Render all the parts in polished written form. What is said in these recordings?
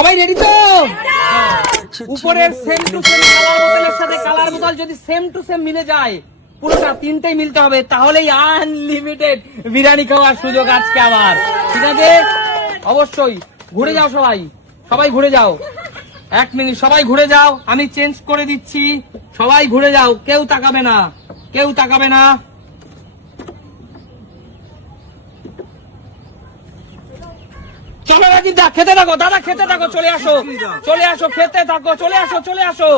সবাই রেডি তো? উপরের সেম টু সেম কালার বোতলের সাথে কালার বোতল যদি সেম টু সেম মিলে যায়, পুরোটা তিনটেই মিলতে হবে, তাহলেই আনলিমিটেড বিরিয়ানি খাওয়ার সুযোগ আজকে আবার। ঠিক আছে, অবশ্যই ঘুরে যাও সবাই, সবাই ঘুরে যাও। 1 মিনিট সবাই ঘুরে যাও, আমি চেঞ্জ করে দিচ্ছি। সবাই ঘুরে যাও, কেউ তাকাবে না, কেউ তাকাবে না। চলো রাজীব দা, খেতে থাকো দাদা, খেতে থাকো, চলে আসো, চলে আসো, খেতে থাকো, চলে আসো, চলে আসো।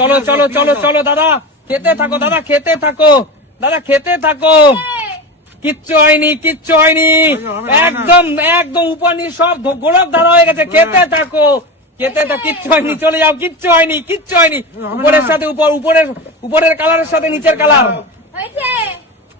চলো চলো চলো চলো দাদা, খেতে থাকো দাদা, খেতে থাকো দাদা, খেতে থাকো। কিচ্ছু হয়নি, কিচ্ছু হয়নি, একদম একদম উপর নিচ সব গোলক ধারা হয়ে গেছে। খেতে থাকো, খেতে থাকো, কিচ্ছু হয়নি, চলে যাও, কিচ্ছু হয়নি, কিচ্ছু হয়নি। উপরের সাথে উপরের কালারের সাথে নিচের কালার,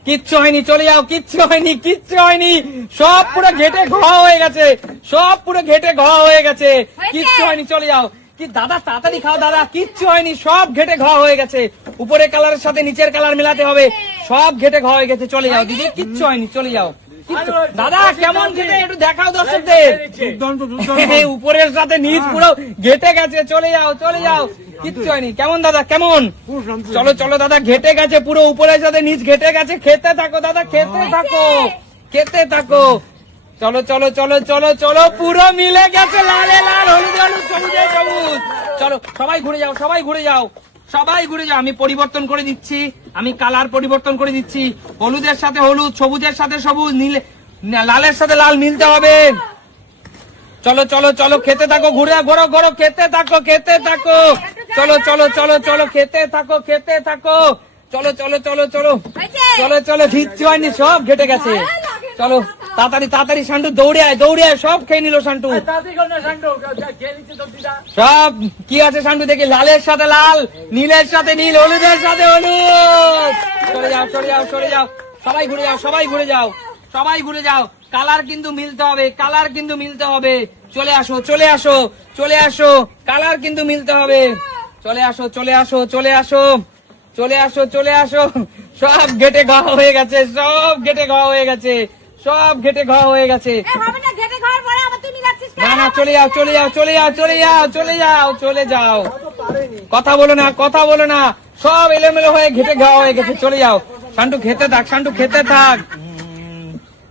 কিচ্ছু হয়নি, চলে যাও, কিচ্ছু হয়নি, কিচ্ছু হয়নি। সব পুরো ঘেটে ঘা হয়ে গেছে, সব পুরো ঘেটে ঘা হয়ে গেছে, কিচ্ছু হয়নি, চলে যাও। কি দাদা তাড়াতাড়ি খাও দাদা, কিচ্ছু হয়নি, সব ঘেটে ঘা হয়ে গেছে। উপরের কালারের সাথে নিচের কালার মেলাতে হবে, সব ঘেটে ঘা হয়ে গেছে, চলে যাও দিদি, কিচ্ছু হয়নি, চলে যাও। দাদা কেমন ঘেটে একটু দেখাও দর্শকদের। উপরের সাথে নিচ পুরো ঘেটে গেছে, চলে যাও, চলে যাও, কিচ্ছু হয়নি। কেমন দাদা, কেমন? চলো চলো দাদা, ঘেটে গেছে পুরো, উপরের সাথে নিচ ঘেটে গেছে। খেতে থাকো দাদা, খেতে থাকো, খেতে থাকো। চলো চলো চলো চলো চলো, পুরো মিলে গেছে, লালে লাল, হলুদে হলুদ, সবুজে সবুজ। চলো সবাই ঘুরে যাও, সবাই ঘুরে যাও, সবাই ঘুরে যাও। আমি পরিবর্তন করে দিচ্ছি, আমি কালার পরিবর্তন করে দিচ্ছি। হলুদের সাথে হলুদ, সবুজের সাথে সবুজ, নীল লালের সাথে লাল মিলতে হবে। চলো চলো চলো, খেতে থাকো, ঘুরে ঘোরো ঘোরো, খেতে থাকো, খেতে থাকো। চলো চলো চলো চলো, খেতে থাকো, খেতে থাকো। চলো চলো চলো চলো চলো চলো, কিচ্ছু হয়নি, সব ঘেটে গেছে। চলো তাড়াতাড়ি তাড়াতাড়ি, শান্টু দৌড়ে আয়, দৌড়ে আয়, সব খেয়ে নিল শান্টু। সব কি আছে শান্টু দেখি, লালের সাথে লাল, নীলের সাথে নীল, হলুদের সাথে হলুদ। চলে যাও, চলে যাও, চলে যাও, সবাই ঘুরে যাও, সবাই ঘুরে যাও, সবাই ঘুরে যাও। কালার কিন্তু মিলতে হবে, কালার কিন্তু মিলতে হবে। চলে আসো, চলে আসো, চলে আসো, কালার কিন্তু মিলতে হবে। চলে আসো, চলে আসো, চলে আসো, চলে আসো, চলে আসো। সব ঘেটে ঘা হয়ে গেছে, সব ঘেটে ঘা হয়ে গেছে, সব ঘেটে ঘা হয়ে গেছে। না না, চলে যাও, চলে যাও, চলে যাও, চলে যাও, চলে যাও, চলে যাও। কথা বলো না, কথা বলো না, সব এলোমেলো হয়ে ঘেটে ঘা হয়ে গেছে, চলে যাও। শান্টু খেতে থাক, শান্টু খেতে থাক,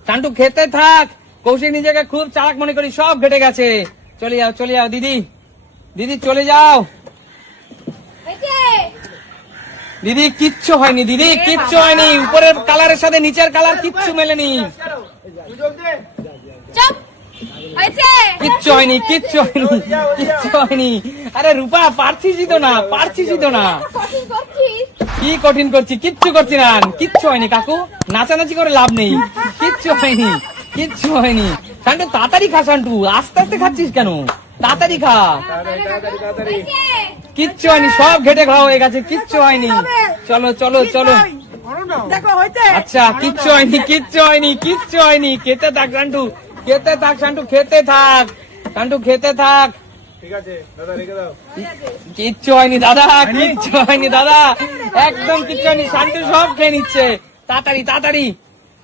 শান্টু খেতে থাক। কৌশিক নিজেকে খুব চালাক মনে করি, সব ঘেটে গেছে। চলে যাও, চলে যাও দিদি, দিদি চলে যাও। দিদি কিচ্ছু হয়নি, দিদি কিচ্ছু হয়নি, উপরের কালারের সাথে নিচের কালার কিচ্ছু মেলেনি, কিচ্ছু হয়নি, কিচ্ছু হয়নি, কিচ্ছু হয়নি। আরে রূপা পারছিসই তো না, পারছিসই তো না। কি কঠিন করছি, কিচ্ছু করছি না, কিচ্ছু হয়নি কাকু, নাচানাচি করে লাভ নেই, কিচ্ছু হয়নি, কিচ্ছু হয়নি। শান্টু তাড়াতাড়ি খা, শান্টু আস্তে আস্তে খাচ্ছিস কেন, তাড়াতাড়ি খা। কিচ্ছু হয়নি, সব ঘেটে খাওয়া হয়ে গেছে, কিচ্ছু হয়নি। চলো চলো চলো, আচ্ছা কিচ্ছু হয়নি, কিচ্ছু হয়নি, কিচ্ছু হয়নি। খেতে থাক শান্টু, খেতে থাক শান্টু, খেতে থাক শান্টু, খেতে থাক। কিচ্ছু হয়নি দাদা, কিচ্ছু হয়নি দাদা, একদম কিচ্ছু হয়নি। শান্টু সব খেয়ে নিচ্ছে, তাড়াতাড়ি তাড়াতাড়ি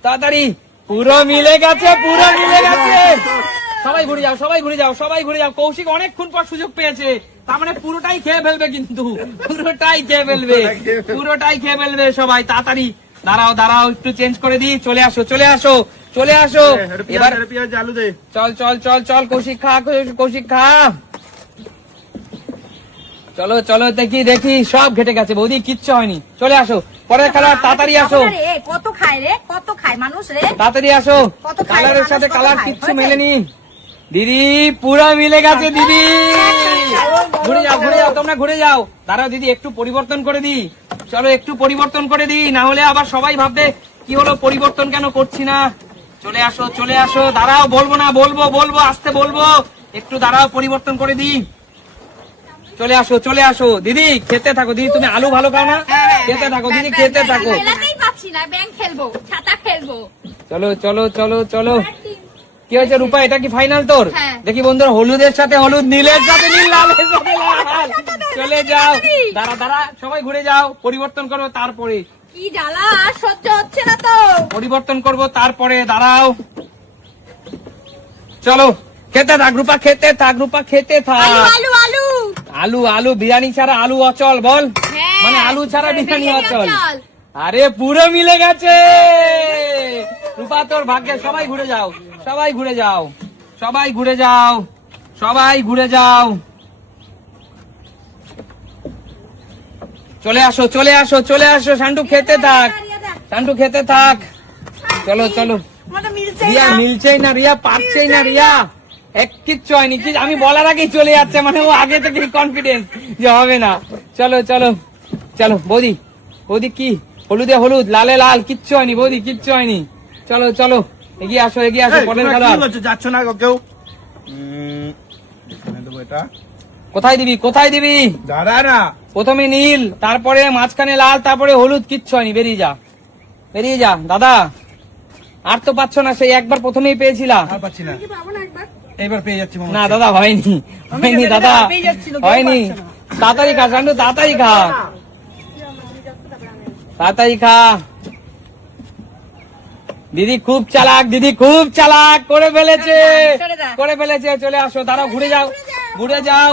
তাড়াতাড়ি, পুরো মিলে গেছে, পুরো মিলে গেছে। সবাই ঘুরে যাও, সবাই ঘুরে যাও, সবাই ঘুরে যাও। কৌশিক অনেকক্ষণ পর সুযোগ পেয়েছে, তার মানে পুরোটাই খেয়ে ফেলবে, কিন্তু পুরোটাই খেয়ে ফেলবে, পুরোটাই খেয়ে ফেলবে সবাই। তাড়াতাড়ি দাঁড়াও, দাঁড়াও, একটু চেঞ্জ করে দিই। চলে আসো, চলে আসো, চলে আসো। এবার আলু দে, চল চল চল চল, কৌশিক খা, কৌশিক খা। চলো চলো, দেখি দেখি, সব ঘেটে গেছে বৌদি, কিচ্ছু হয়নি। চলে আসো, পরের কালার, তাড়াতাড়ি আসো। কত খায় রে, কত খায় মানুষ রে, তাড়াতাড়ি আসো। কালারের সাথে কালার কিচ্ছু মেলেনি দিদি, পুরো মিলে গেছে দিদি। ঘুরে যাও, ঘুরে যাও, তোমরা ঘুরে যাও। দাঁড়াও দিদি, একটু পরিবর্তন করে দিই, চলো একটু পরিবর্তন করে দিই, না হলে আবার সবাই ভাববে কি হলো, পরিবর্তন কেন করছি না। চলে আসো, চলে আসো, দাঁড়াও, বলবো না, বলবো বলবো, আসতে বলবো, একটু দাঁড়াও, পরিবর্তন করে দিই। চলে আসো, চলে আসো দিদি, খেতে থাকো দিদি, তুমি আলু ভালো খাও না, খেতে থাকো দিদি, খেতে থাকো। চলো চলো চলো চলো, কি হয়েছে রূপা, এটা কি ফাইনাল তোর? দেখি বন্ধুরা, হলুদের সাথে হলুদ, নীলের সাথে নীল, লালের সাথে লাল। চলে যাও, দাঁড়া দাঁড়া, সবাই ঘুরে যাও, পরিবর্তন করবো তারপরে। কি জ্বালা, আর সহ্য হচ্ছে না তো, পরিবর্তন করবো তারপরে, দাঁড়াও। চলো খেতে থাক রূপা, খেতে থাক রূপা, খেতে আলু থাক। আলু আলু আলু আলু বিরিয়ানি ছাড়া আলু অচল বল, হ্যাঁ, মানে আলু ছাড়া বিরিয়ানি বিরিয়ানি অচল। অচল। আরে পুরো মিলে গেছে রূপা, তোর ভাগ্যে। সবাই ঘুরে যাও, সবাই ঘুরে যাও, সবাই ঘুরে যাও, সবাই ঘুরে যাও। চলে আসো, চলে আসো, চলে আসো। শান্টু খেতে থাক, শান্টু খেতে থাক। চলো চলো। রিয়া মিলছেই না, রিয়া পারছেই না, রিয়া এক কিচ্ছু হয়নি। কি আমি বলার আগেই চলে যাচ্ছে, মানে ও আগে থেকে কনফিডেন্স যে হবে না। চলো চলো চলো। বৌদি, বৌদি কি হলুদে হলুদ, লালে লাল, কিচ্ছু হয়নি বৌদি, কিচ্ছু হয়নি। চলো চলো, এগিয়ে আসো, এগিয়ে আসো। পরের খেলোয়াড় যাচ্ছ না গো কেউ? এখানে দেবো এটা। কোথায় দিবি, কোথায় দিবি? দাদা না, প্রথমে নীল, তারপরে মাঝখানে লাল, তারপরে হলুদ। কিচ্ছু হয়নি, বেরিয়ে যা, বেরিয়ে যা। দাদা আর তো পাচ্ছ না, সেই একবার প্রথমেই পেয়েছিলা। আর পাচ্ছি না, এইবার পেয়ে যাচ্ছি মনে না হচ্ছে। দাদা হয়নি, হয়নি দাদা, হয়নি। তাড়াতাড়ি খা শান্টু, তাড়াতাড়ি খা, তাড়াতাড়ি খা। দিদি খুব চালাক, দিদি খুব চালাক, করে ফেলেছে, করে ফেলেছে। চলে আসো, দাঁড়াও, ঘুরে যাও, ঘুরে যাও,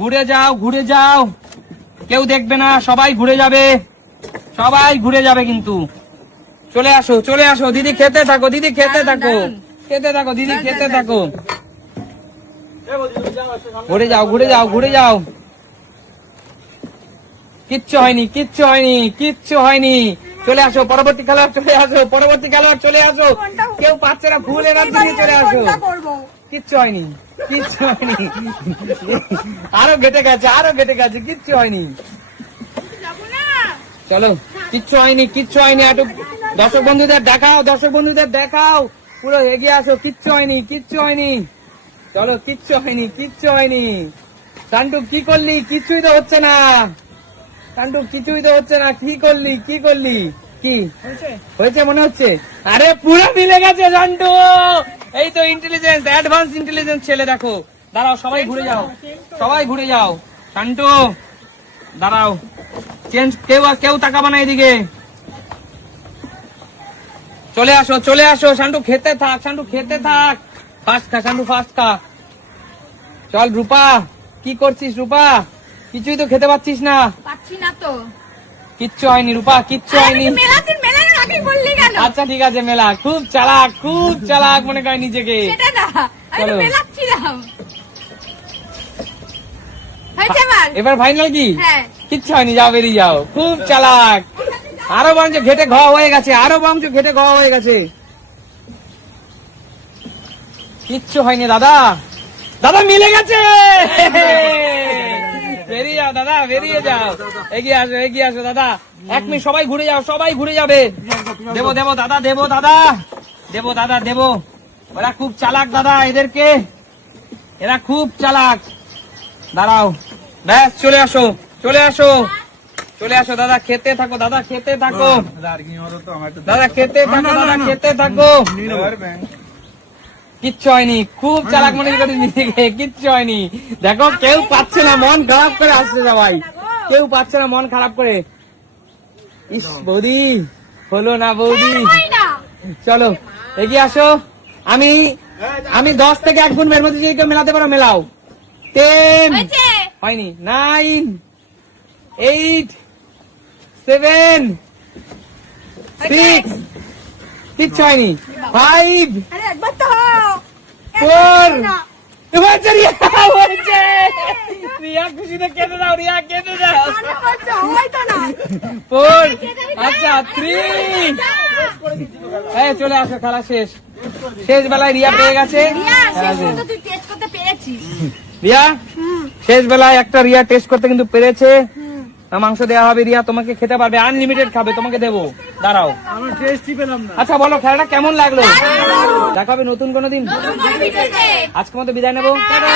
ঘুরে যাও, ঘুরে যাও। কেউ দেখবে না, সবাই ঘুরে যাবে, সবাই ঘুরে যাবে কিন্তু। চলে আসো, চলে আসো। দিদি খেতে থাকো, দিদি খেতে থাকো, খেতে থাকো, দিদি খেতে থাকো। ঘুরে যাও, ঘুরে যাও, ঘুরে যাও। কিচ্ছু হয়নি, কিচ্ছু হয়নি, কিচ্ছু হয়নি। চলে আসো, পরবর্তী খেলোয়াড় চলে আসো, পরবর্তী খেলোয়াড় চলে আসো। কেউ পাচ্ছে না, ফুল এনার দিকে চলে আসো। কিচ্ছু হয়নি, কিচ্ছু হয়নি। আরো ঘেটে গেছে, আরো ঘেটে গেছে, কিচ্ছু হয়নি। চলো, কিচ্ছু হয়নি, কিচ্ছু হয়নি। একটু দর্শক বন্ধুদের দেখাও, দর্শক বন্ধুদের দেখাও, পুরো এগিয়ে আসো। কিচ্ছু হয়নি, কিচ্ছু হয়নি। চলো, কিচ্ছু হয়নি, কিচ্ছু হয়নি। শান্টু কি করলি? কিছুই তো হচ্ছে না শান্টু, কিছুই তো হচ্ছে না। কি করলি, কি করলি? কি হয়েছে মনে হচ্ছে? আরে পুরো মিলে গেছে শান্টু। এই তো ইন্টেলিজেন্স, অ্যাডভান্স ইন্টেলিজেন্স ছেলে। দেখো, দাঁড়াও, সবাই ঘুরে যাও, সবাই ঘুরে যাও। শান্টু দাঁড়াও, চেঞ্জ। কেউ কেউ তাকাবা না এদিকে। চলে আসো, চলে আসো। শান্টু খেতে থাক, শান্টু খেতে থাক। ফাস্ট খা শান্টু, ফাস্ট খা। চল রূপা, কি করছিস রূপা? কিছুই তো খেতে পাচ্ছিস না। পাচ্ছি না তো। কিচ্ছু হয়নি রূপা, কিচ্ছু হয়নি। মেলানোর আগে বললি কেন? আচ্ছা ঠিক আছে, মেলা। খুব চালাক, খুব চালাক মনে করে নিজেকে। সেটা না, আমি তো চলো। মেলাচ্ছিলাম। হয়েছে এবার? এবার ফাইনাল কি? হ্যাঁ। কিচ্ছু হয়নি, যাও, বেরিয়ে যাও। খুব চালাক। আরো বরঞ্চ ঘেটে খাওয়া হয়ে গেছে, আরো বরঞ্চ ঘেটে খাওয়া হয়ে গেছে। কিচ্ছু হয়নি দাদা, দাদা মিলে গেছে। বেরিয়ে যাও দাদা, বেরিয়ে যাও। এগিয়ে আসো, এগিয়ে আসো দাদা। 1 মিনিট, সবাই ঘুরে যাও, সবাই ঘুরে যাবে। দেবো, দেবো দাদা, দেবো দাদা, দেবো দাদা, দেবো। ওরা খুব চালাক দাদা, এদেরকে, এরা খুব চালাক। দাঁড়াও, ব্যাস, চলে আসো, চলে আসো, চলে আসো দাদা। খেতে থাকো দাদা, খেতে থাকো দাদা, আর কি হলো তো আমার তো দাদা, খেতে থাকো দাদা, খেতে থাকো। কিচ্ছু হয়নি, খুব চালাক মনে করে নিজেকে। কিচ্ছু হয়নি। দেখো, কেউ পাচ্ছে না, মন খারাপ করে আসছে সবাই। কেউ পাচ্ছে না, মন খারাপ করে। ইস বৌদি, হলো না বৌদি। হয় না। চলো, এগিয়ে আসো। আমি আমি 10 থেকে 1 গুণ এর মধ্যে যদি কেউ মেলাতে পারো মেলাও। 10 হয়েছে? হয়নি। 9, 8, 7, 6, কিচ্ছু হয়নি। 5, আরে একবার তো হও। 4, হয়েছে রিয়া, হয়েছে। রিয়া খুশিতে কেঁদে দাও, রিয়া কেঁদে দাও। আরে হচ্ছে, হয়তো না। 4, আচ্ছা 3। এই চলে আসো, খেলা শেষ। শেষ বেলায় রিয়া পেয়ে গেছে। রিয়া, শেষ পর্যন্ত তুই টেস্ট করতে পেরেছিস। রিয়া শেষ বেলায় একটা রিয়া টেস্ট করতে কিন্তু পেরেছে। মাংস দেওয়া হবে রিয়া, তোমাকে খেতে পারবে, আনলিমিটেড খাবে, তোমাকে দেবো। দাঁড়াও, আমার টেস্টই পেলাম না। আচ্ছা বলো খেলাটা কেমন লাগলো? দেখাবে নতুন কোনো দিন। নতুন করে ভিডিওতে। আজকের মতো বিদায় নেবো। টাটা।